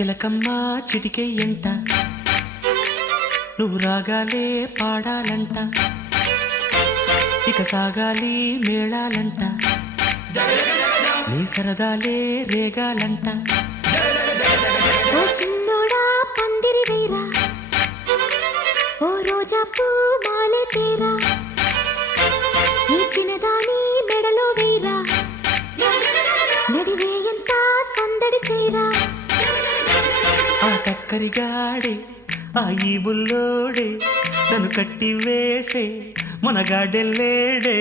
చిలకమ్మ చిటికే ఎంట నువ్వు రాగాలే పాడాలంట ఇక సాగాలి మేళాలంట నీ సరదాలే రేగాలంట ఓ చిన్నోడా పందిరి వేరా ఓ రోజా పూ మాలే తేరా ఈ చిన్నదాని మెడలో వేరా నడివే ఎంత సందడి చేరా ఆ కక్కరిగాడే ఆ ఈ బుల్లోడే నన్ను కట్టి వేసే మునగాడెల్లేడే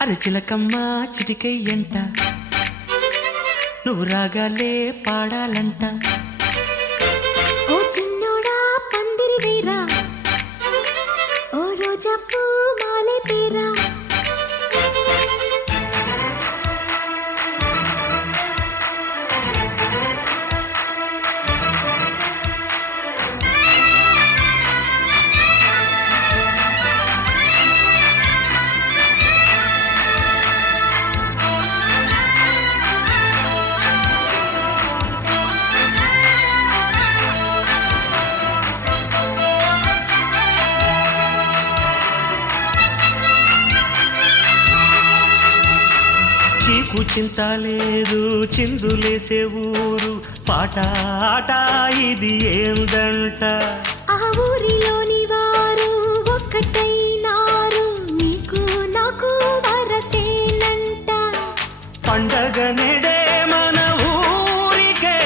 అరే చిలకమ్మ చిటికై ఎంట నువ్వు రాగాలే పాడాలంట ఓ చిన్నోడా పందిరి వేరా ఓ రోజా పూ మాలే తేరా చీకు చింత లేదు చిందులేసే ఊరు పాట ఆట ఇది ఏందంట ఆ ఊరిలోని వారు ఒక్కటైనారు నీకు నాకు వరసేనంట పండగ నెడే మన ఊరికే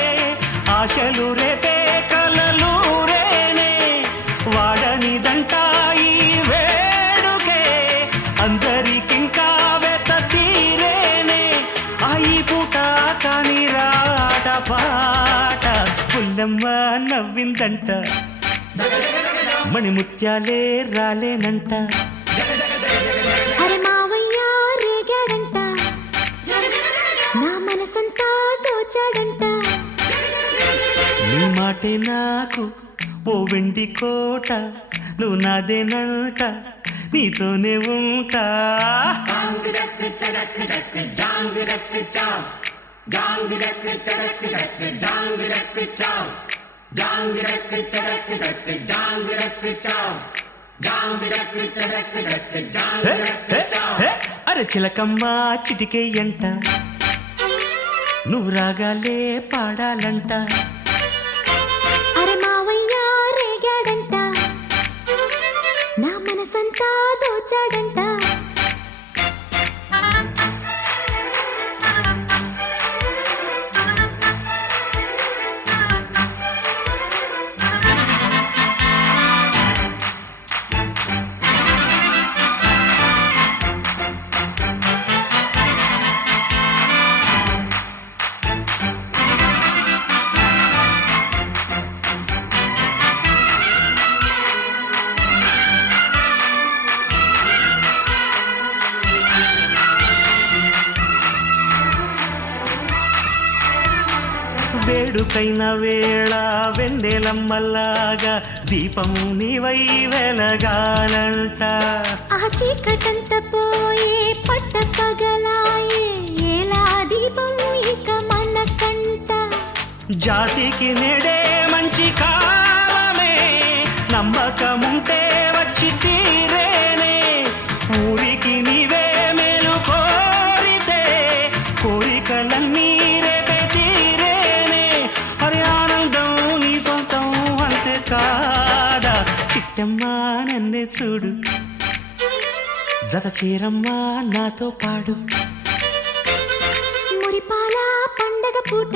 ఆశలు రేపే కలలు రేనే వాడనిదంట ఈ వేడుకే అందరికింకా వెత తీరేనే ఈ పూట కాని రాట పాట పుల్లమ్మ నవ్విందంట మణిముత్యాలే రాలేనంట అరే మావయ్య రేగాడంట నా మనసంతా దోచాడంట నీ మాటే నాకు ఓ వెండి కోట నువ్వు నాదేనంట నీతోనే ఉంటా అరే చిలకమ్మ చిటికే ఎంట నువ్వు రాగాలే పాడాలంట అరే మావయ్య రేగాడంట నా మనసంతా దోచాడంట వేడుకైన వేళ వెన్నెలమ్మల్లాగా దీపం నీవై వెలగాలంట ఆ చీకటంత పోయే పట్ట పగలాయే ఎలా దీపం ఇక మన కంట జాతికి నెడే మంచి కాలమే నమ్మకముంటే వచ్చి తీరేనే ఊరికి నీవే మేలు కోరితే కోరికలన్నీ రేపే తీరేనే అరే ఆనందం నీ సొంతం అంతే కాదా చిట్టమ్మా నన్నే చూడు జత చీరమ్మా నాతో పాడు మురిపాల పండగ పూట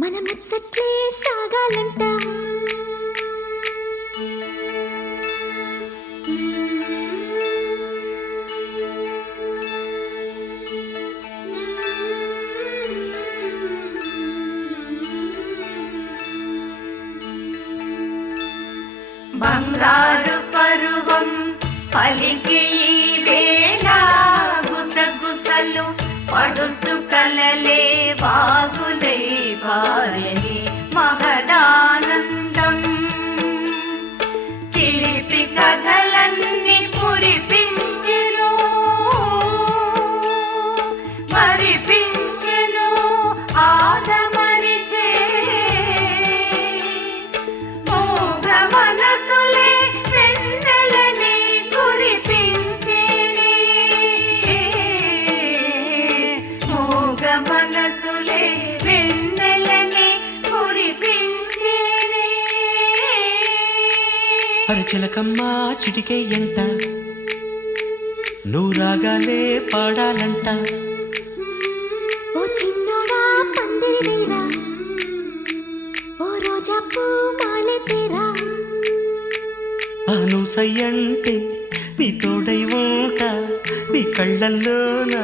మన ముచ్చట్లే సాగాలంట బంగారు పరువం పలికి ఈ వేళ గుసగుసలు పడుచు కలలే వాగులై భార్యని మహదానందం చిలిపి కథలన్నీ కురిపించెను మరిపించెను ఆదమరిచే మోగ మనసులే వెన్నెలని కురిపించెనే మోగ మనసులే వెన్నెలని కురిపించెనే అరే చిలకమ్మ చిటికే ఎంట నువ్వు రాగాలే పాడాలంట ఓ చిన్నోడా పందిరి వీరా ఓ రోజా పూ మాలె తీరా నువ్వు సయ్యంటే నీ తోడై ఉంటా నీ కళ్ళల్లోన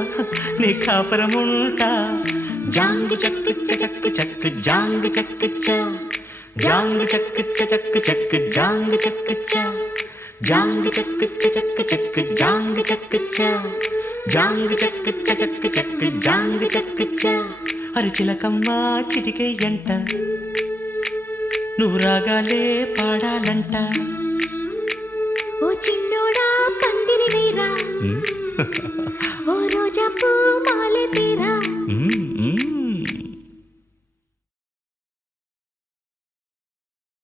నీ కాపురముంటా జాంగు చక్కు చక్కు చక్కు జాంగు చక్కు జాంగు చక్కు చక్కు చక్కు జాంగు చక్కు జాంగు చక్కు చక్కు చక్కు జాంగు చక్కు జాంగు చక్కు చక్కు చక్కు జాంగు చక్కు అరి చిలకమ్మ చిటికే ఎంట నువ్వు రాగాలే పాడాలంట ఓ చిన్నోడా పందిరి వీరా